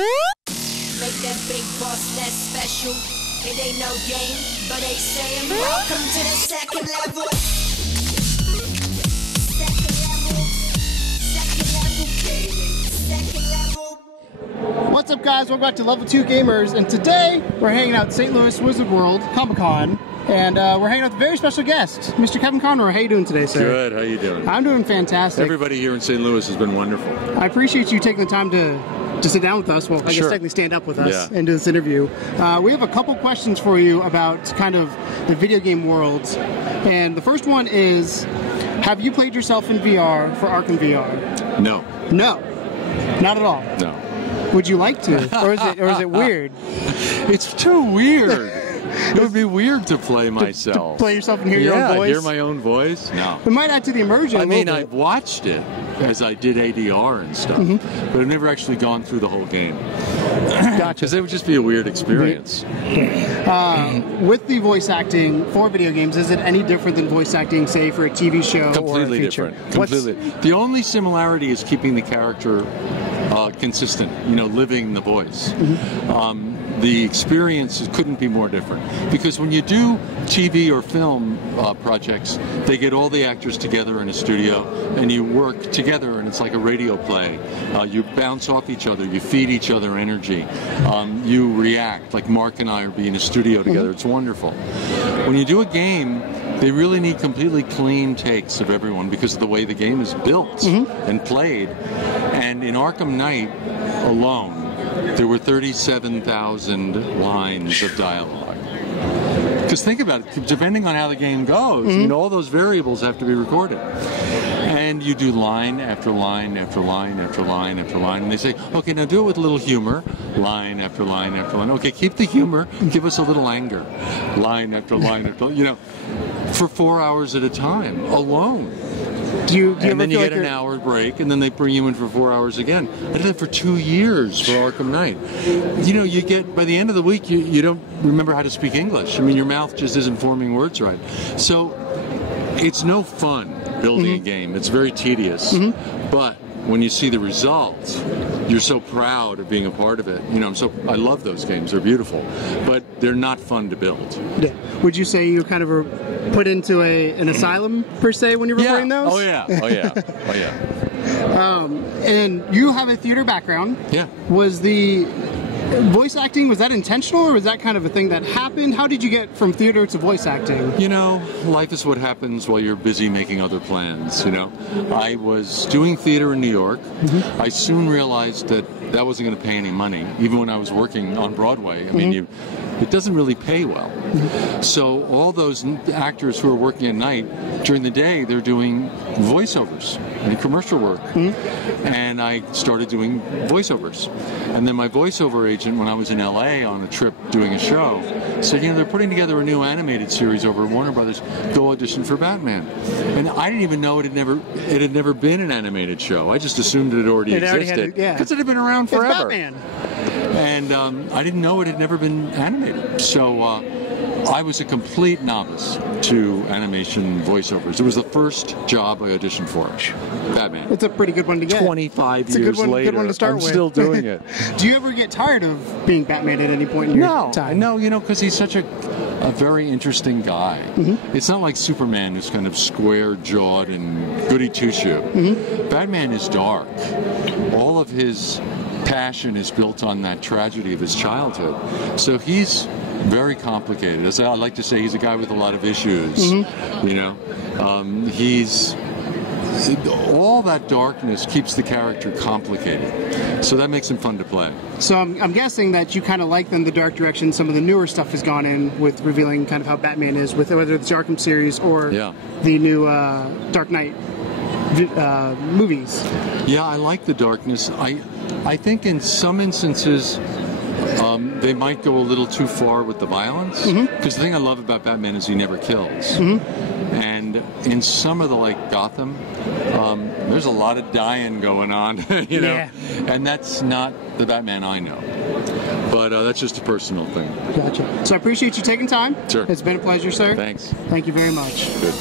Make that big boss less special. It ain't no game, but they saying welcome to the second level. Second level. What's up, guys? Welcome back to Level 2 Gamers, and today we're hanging out at St. Louis Wizard World Comic-Con, and we're hanging out with a very special guest, Mr. Kevin Conroy. How you doing today, sir? Good. How you doing? I'm doing fantastic. Everybody here in St. Louis has been wonderful. I appreciate you taking the time to sit down with us. Well, I guess technically stand up with us and do this interview. We have a couple questions for you about kind of the video game world, and the first one is, have you played yourself in VR for Arkham VR? No. No. Not at all? No. Would you like to? Or is it weird? It's too weird. It would be weird to play myself. To play yourself and hear your own voice? Hear my own voice? No. It might add to the immersion. I mean, I've watched it as I did ADR and stuff, but I've never actually gone through the whole game. Gotcha. Because it would just be a weird experience. With the voice acting for video games, is it any different than voice acting, say, for a TV show Completely or a feature? different. Completely. The only similarity is keeping the character consistent, living the voice. The experience couldn't be more different, because when you do TV or film projects, they get all the actors together in a studio and you work together, and it's like a radio play. You bounce off each other, you feed each other energy, you react, like Mark and I are being in a studio together. It's wonderful. When you do a game, they really need completely clean takes of everyone because of the way the game is built and played. And in Arkham Knight alone, there were 37,000 lines of dialogue. Because think about it, depending on how the game goes, all those variables have to be recorded. And you do line after line after line after line after line, and they say, okay, now do it with a little humor. Line after line after line. Okay, keep the humor, give us a little anger. Line after line after, for 4 hours at a time, alone. And then you get an hour break, and then they bring you in for 4 hours again. I did it for 2 years for Arkham Knight. You get, by the end of the week, you don't remember how to speak English. I mean, your mouth just isn't forming words right. So it's no fun building a game. It's very tedious. But when you see the results, you're so proud of being a part of it. I love those games. They're beautiful, but they're not fun to build. Yeah. Would you say you kind of were put into an asylum per se when you're recording those? Oh yeah. Oh yeah. Oh yeah. And you have a theater background. Yeah. Was the voice acting, was that intentional, or was that kind of a thing that happened? How did you get from theater to voice acting? Life is what happens while you're busy making other plans, I was doing theater in New York. I soon realized that wasn't going to pay any money, even when I was working on Broadway. I mean, it doesn't really pay well. So all those actors who are working at night, during the day, they're doing voiceovers and commercial work. And I started doing voiceovers. And then my voiceover agent, when I was in LA on a trip doing a show, said, they're putting together a new animated series over at Warner Brothers. Go audition for Batman. And I didn't even know it had never been an animated show. I just assumed it already existed. Because it had been around forever. It's Batman. And I didn't know it had never been animated. So I was a complete novice to animation voiceovers. It was the first job I auditioned for. Batman. It's a pretty good one to get. 25 years later, good one to start with. I'm still doing it. Do you ever get tired of being Batman at any point in your time? No, because he's such a very interesting guy. It's not like Superman, who's kind of square-jawed and goody two-shoe. Batman is dark. All of his passion is built on that tragedy of his childhood. So he's very complicated. As I like to say, he's a guy with a lot of issues. He's all that darkness keeps the character complicated, so that makes him fun to play. So I'm guessing that you kind of like then the dark direction some of the newer stuff has gone in with revealing kind of how Batman is, with whether it's the Arkham series or the new Dark Knight movies. Yeah, I like the darkness. I think in some instances they might go a little too far with the violence, because the thing I love about Batman is he never kills. And in some of the, like Gotham, there's a lot of dying going on, and that's not the Batman I know. But that's just a personal thing. Gotcha. So I appreciate you taking time. Sure. It's been a pleasure, sir. Thanks. Thank you very much. Good.